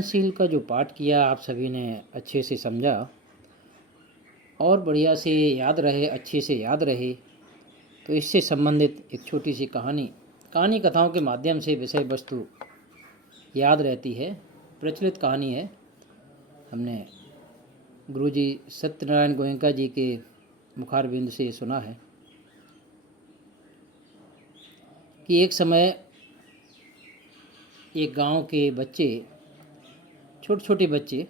सहनशील का जो पाठ किया आप सभी ने अच्छे से समझा और बढ़िया से याद रहे, अच्छे से याद रहे। तो इससे संबंधित एक छोटी सी कहानी कथाओं के माध्यम से विषय वस्तु याद रहती है। प्रचलित कहानी है, हमने गुरुजी सत्यनारायण गोयनका जी के मुखारबिंद से सुना है कि एक समय एक गांव के बच्चे, छोटे छोटे बच्चे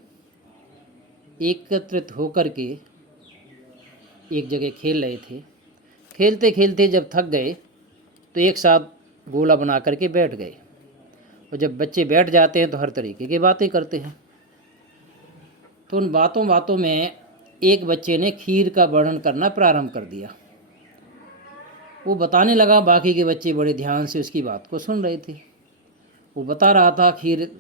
एकत्रित होकर के एक जगह खेल रहे थे। खेलते खेलते जब थक गए तो एक साथ गोला बना करके बैठ गए। और जब बच्चे बैठ जाते हैं तो हर तरीके की बातें करते हैं। तो उन बातों बातों में एक बच्चे ने खीर का वर्णन करना प्रारंभ कर दिया। वो बताने लगा, बाकी के बच्चे बड़े ध्यान से उसकी बात को सुन रहे थे। वो बता रहा था खीर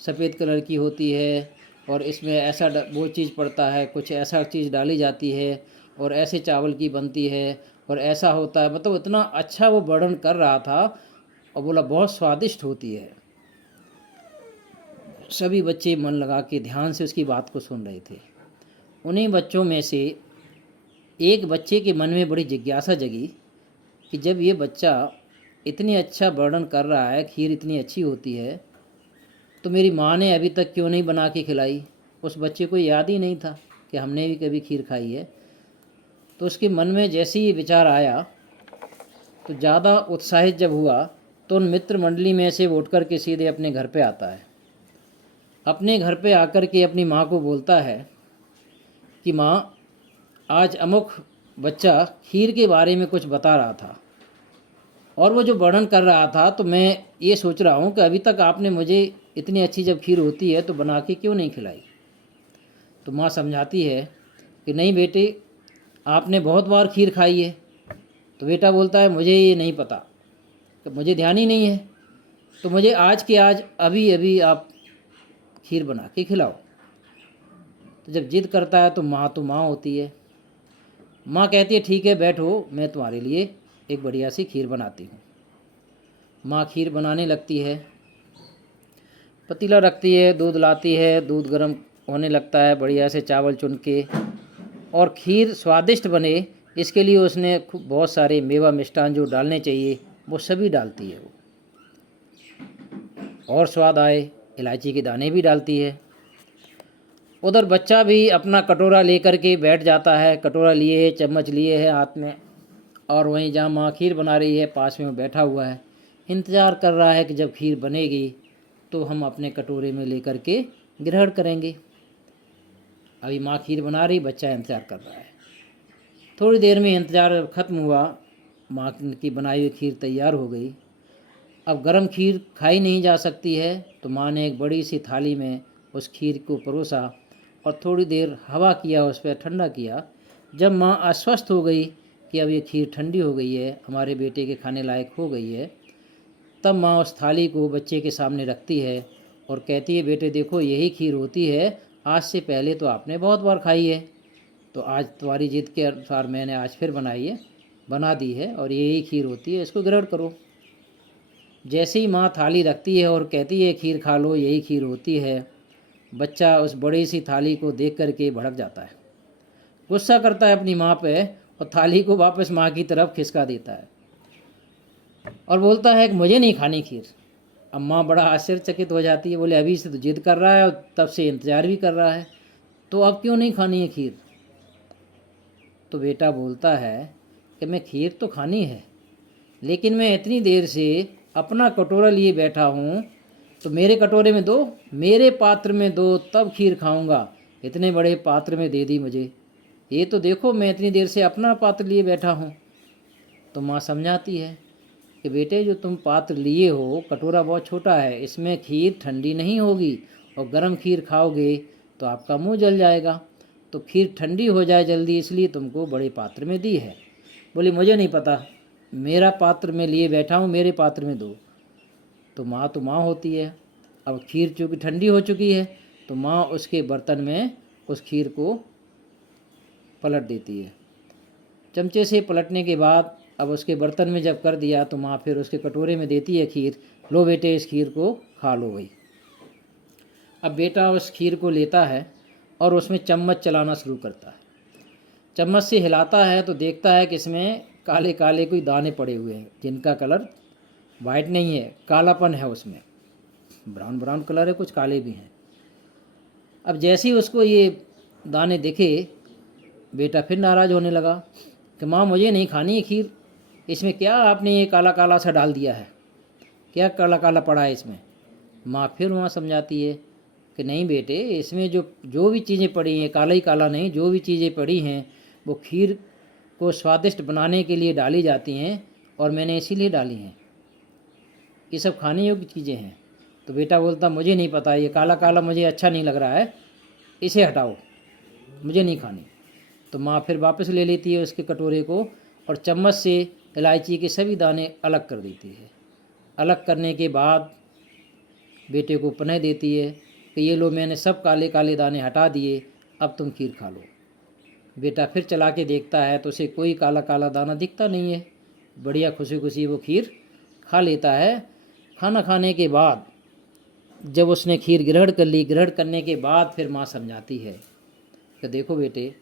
सफ़ेद कलर की होती है और इसमें ऐसा वो चीज़ पड़ता है, कुछ ऐसा चीज़ डाली जाती है और ऐसे चावल की बनती है और ऐसा होता है। मतलब इतना अच्छा वो वर्णन कर रहा था और बोला बहुत स्वादिष्ट होती है। सभी बच्चे मन लगा के ध्यान से उसकी बात को सुन रहे थे। उन्हीं बच्चों में से एक बच्चे के मन में बड़ी जिज्ञासा जगी कि जब ये बच्चा इतनी अच्छा वर्णन कर रहा है, खीर इतनी अच्छी होती है, तो मेरी माँ ने अभी तक क्यों नहीं बना के खिलाई। उस बच्चे को याद ही नहीं था कि हमने भी कभी खीर खाई है। तो उसके मन में जैसे ही विचार आया तो ज़्यादा उत्साहित जब हुआ तो उन मित्र मंडली में से उठ कर के सीधे अपने घर पे आता है। अपने घर पे आकर के अपनी माँ को बोलता है कि माँ, आज अमुक बच्चा खीर के बारे में कुछ बता रहा था और वो जो वर्णन कर रहा था, तो मैं ये सोच रहा हूँ कि अभी तक आपने मुझे इतनी अच्छी जब खीर होती है तो बना के क्यों नहीं खिलाई। तो माँ समझाती है कि नहीं बेटे, आपने बहुत बार खीर खाई है। तो बेटा बोलता है मुझे ये नहीं पता, तो मुझे ध्यान ही नहीं है, तो मुझे आज के आज अभी अभी आप खीर बना के खिलाओ। तो जब जिद करता है तो माँ होती है। माँ कहती है ठीक है बैठो, मैं तुम्हारे लिए एक बढ़िया सी खीर बनाती हूँ। माँ खीर बनाने लगती है, पतीला रखती है, दूध लाती है, दूध गर्म होने लगता है, बढ़िया से चावल चुन के, और खीर स्वादिष्ट बने इसके लिए उसने बहुत सारे मेवा मिष्ठान जो डालने चाहिए वो सभी डालती है वो, और स्वाद आए इलायची के दाने भी डालती है। उधर बच्चा भी अपना कटोरा लेकर के बैठ जाता है, कटोरा लिए है, चम्मच लिए है हाथ में, और वहीं जहाँ माँ खीर बना रही है पास में वो बैठा हुआ है, इंतज़ार कर रहा है कि जब खीर बनेगी तो हम अपने कटोरे में लेकर के ग्रहण करेंगे। अभी माँ खीर बना रही, बच्चा इंतज़ार कर रहा है। थोड़ी देर में इंतज़ार ख़त्म हुआ, माँ की बनाई हुई खीर तैयार हो गई। अब गर्म खीर खाई नहीं जा सकती है, तो माँ ने एक बड़ी सी थाली में उस खीर को परोसा और थोड़ी देर हवा किया, उस पर ठंडा किया। जब माँ आश्वस्त हो गई कि अब ये खीर ठंडी हो गई है, हमारे बेटे के खाने लायक हो गई है, तब माँ उस थाली को बच्चे के सामने रखती है और कहती है बेटे देखो यही खीर होती है, आज से पहले तो आपने बहुत बार खाई है, तो आज तुम्हारी जिद के अनुसार मैंने आज फिर बना दी है और यही खीर होती है, इसको ग्रहण करो। जैसे ही माँ थाली रखती है और कहती है खीर खा लो, यही खीर होती है, बच्चा उस बड़ी सी थाली को देख कर के भड़क जाता है, गुस्सा करता है अपनी माँ पे और थाली को वापस माँ की तरफ खिसका देता है और बोलता है कि मुझे नहीं खानी खीर। अब माँ बड़ा आश्चर्यचकित हो जाती है, बोले अभी से तो जिद कर रहा है और तब से इंतज़ार भी कर रहा है, तो अब क्यों नहीं खानी है खीर। तो बेटा बोलता है कि मैं खीर तो खानी है, लेकिन मैं इतनी देर से अपना कटोरा लिए बैठा हूँ, तो मेरे कटोरे में दो, मेरे पात्र में दो, तब खीर खाऊंगा। इतने बड़े पात्र में दे दी मुझे, ये तो देखो मैं इतनी देर से अपना पात्र लिए बैठा हूँ। तो माँ समझाती है कि बेटे जो तुम पात्र लिए हो, कटोरा बहुत छोटा है, इसमें खीर ठंडी नहीं होगी और गर्म खीर खाओगे तो आपका मुंह जल जाएगा, तो खीर ठंडी हो जाए जल्दी इसलिए तुमको बड़े पात्र में दी है। बोली मुझे नहीं पता, मेरा पात्र में लिए बैठा हूँ, मेरे पात्र में दो। तो माँ होती है। अब खीर चूँकि ठंडी हो चुकी है तो माँ उसके बर्तन में उस खीर को पलट देती है। चमचे से पलटने के बाद अब उसके बर्तन में जब कर दिया तो माँ फिर उसके कटोरे में देती है खीर, लो बेटे इस खीर को खा लो भाई। अब बेटा उस खीर को लेता है और उसमें चम्मच चलाना शुरू करता है। चम्मच से हिलाता है तो देखता है कि इसमें काले काले कोई दाने पड़े हुए हैं, जिनका कलर वाइट नहीं है, कालापन है उसमें, ब्राउन ब्राउन कलर है, कुछ काले भी हैं। अब जैसे ही उसको ये दाने दिखे, बेटा फिर नाराज़ होने लगा कि माँ मुझे नहीं खानी है खीर, इसमें क्या आपने ये काला काला सा डाल दिया है, क्या काला काला पड़ा है इसमें। माँ फिर वहाँ समझाती है कि नहीं बेटे, इसमें जो जो भी चीज़ें पड़ी हैं, काला ही काला नहीं, जो भी चीज़ें पड़ी हैं वो खीर को स्वादिष्ट बनाने के लिए डाली जाती हैं और मैंने इसीलिए डाली हैं, ये सब खाने योग्य चीज़ें हैं। तो बेटा बोलता मुझे नहीं पता, ये काला काला मुझे अच्छा नहीं लग रहा है, इसे हटाओ, मुझे नहीं खानी। तो माँ फिर वापस ले लेती है उसके कटोरे को और चम्मच से इलायची के सभी दाने अलग कर देती है। अलग करने के बाद बेटे को पुनः देती है कि ये लो, मैंने सब काले काले दाने हटा दिए, अब तुम खीर खा लो। बेटा फिर चला के देखता है तो उसे कोई काला काला दाना दिखता नहीं है, बढ़िया खुशी खुशी वो खीर खा लेता है। खाना खाने के बाद जब उसने खीर ग्रहण कर ली, ग्रहण करने के बाद फिर माँ समझाती है कि देखो बेटे,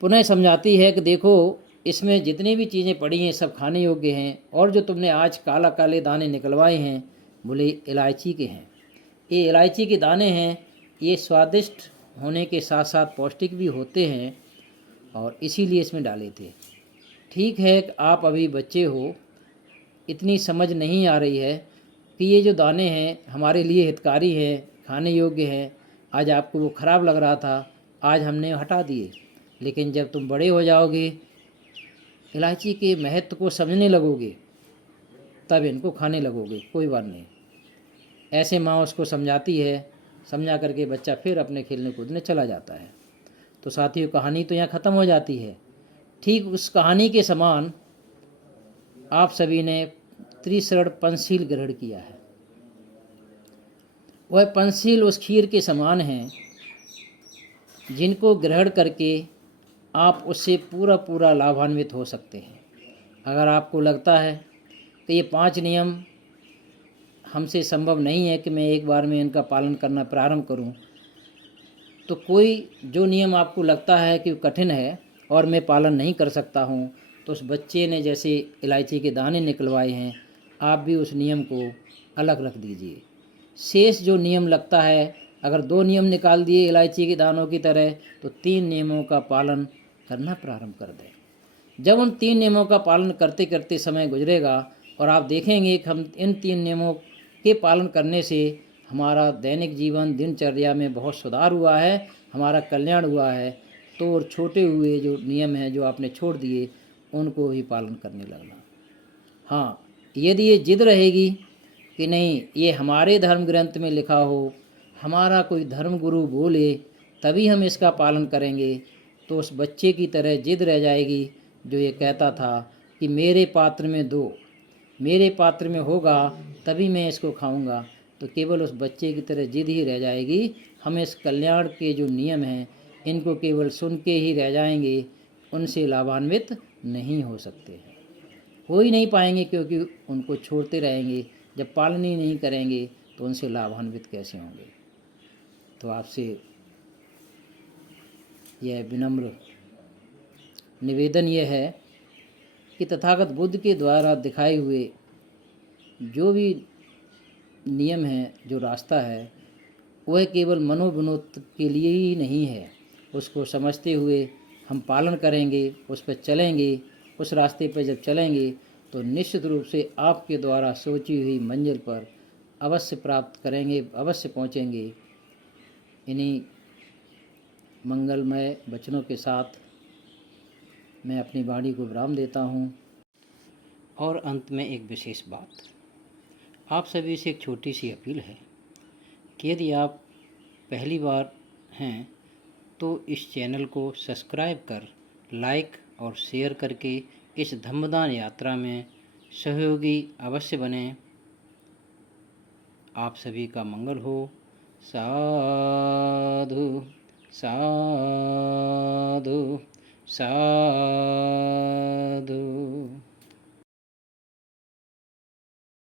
पुनः समझाती है कि देखो इसमें जितनी भी चीज़ें पड़ी हैं सब खाने योग्य हैं, और जो तुमने आज काला काले दाने निकलवाए हैं बोले इलायची के हैं, ये इलायची के दाने हैं, ये स्वादिष्ट होने के साथ साथ पौष्टिक भी होते हैं और इसीलिए इसमें डाले थे। ठीक है कि आप अभी बच्चे हो, इतनी समझ नहीं आ रही है कि ये जो दाने हैं हमारे लिए हितकारी हैं, खाने योग्य हैं। आज आपको वो ख़राब लग रहा था, आज हमने हटा दिए, लेकिन जब तुम बड़े हो जाओगे, इलायची के महत्व को समझने लगोगे, तब इनको खाने लगोगे, कोई बात नहीं। ऐसे माँ उसको समझाती है, समझा करके बच्चा फिर अपने खेलने कूदने चला जाता है। तो साथियों, कहानी तो यहाँ ख़त्म हो जाती है। ठीक उस कहानी के समान आप सभी ने त्रिशरण पंचशील ग्रहण किया है। वह पंचशील उस खीर के समान हैं जिनको ग्रहण करके आप उससे पूरा पूरा लाभान्वित हो सकते हैं। अगर आपको लगता है कि ये 5 नियम हमसे संभव नहीं है कि मैं एक बार में इनका पालन करना प्रारंभ करूं, तो कोई जो नियम आपको लगता है कि कठिन है और मैं पालन नहीं कर सकता हूं, तो उस बच्चे ने जैसे इलायची के दाने निकलवाए हैं, आप भी उस नियम को अलग रख दीजिए। शेष जो नियम लगता है, अगर 2 नियम निकाल दिए इलायची के दानों की तरह, तो 3 नियमों का पालन करना प्रारंभ कर दें। जब उन 3 नियमों का पालन करते करते समय गुजरेगा और आप देखेंगे कि हम इन 3 नियमों के पालन करने से हमारा दैनिक जीवन दिनचर्या में बहुत सुधार हुआ है, हमारा कल्याण हुआ है, तो और छोटे हुए जो नियम हैं जो आपने छोड़ दिए, उनको भी पालन करने लगना। हाँ, यदि ये जिद रहेगी कि नहीं, ये हमारे धर्म ग्रंथ में लिखा हो, हमारा कोई धर्म गुरु बोले तभी हम इसका पालन करेंगे, तो उस बच्चे की तरह जिद रह जाएगी जो ये कहता था कि मेरे पात्र में दो, मेरे पात्र में होगा तभी मैं इसको खाऊंगा। तो केवल उस बच्चे की तरह जिद ही रह जाएगी। हम इस कल्याण के जो नियम हैं इनको केवल सुन के ही रह जाएंगे, उनसे लाभान्वित नहीं हो सकते हैं, हो ही नहीं पाएंगे, क्योंकि उनको छोड़ते रहेंगे। जब पालन ही नहीं करेंगे तो उनसे लाभान्वित कैसे होंगे। तो आपसे यह विनम्र निवेदन यह है कि तथागत बुद्ध के द्वारा दिखाए हुए जो भी नियम है, जो रास्ता है, वह केवल मनोविनोद के लिए ही नहीं है। उसको समझते हुए हम पालन करेंगे, उस पर चलेंगे, उस रास्ते पर जब चलेंगे तो निश्चित रूप से आपके द्वारा सोची हुई मंजिल पर अवश्य प्राप्त करेंगे, अवश्य पहुँचेंगे। इन्हीं मंगलमय वचनों के साथ मैं अपनी वाणी को विराम देता हूँ। और अंत में एक विशेष बात, आप सभी से एक छोटी सी अपील है कि यदि आप पहली बार हैं तो इस चैनल को सब्सक्राइब कर, लाइक और शेयर करके इस धम्मदान यात्रा में सहयोगी अवश्य बनें। आप सभी का मंगल हो। साधु साधु साधु।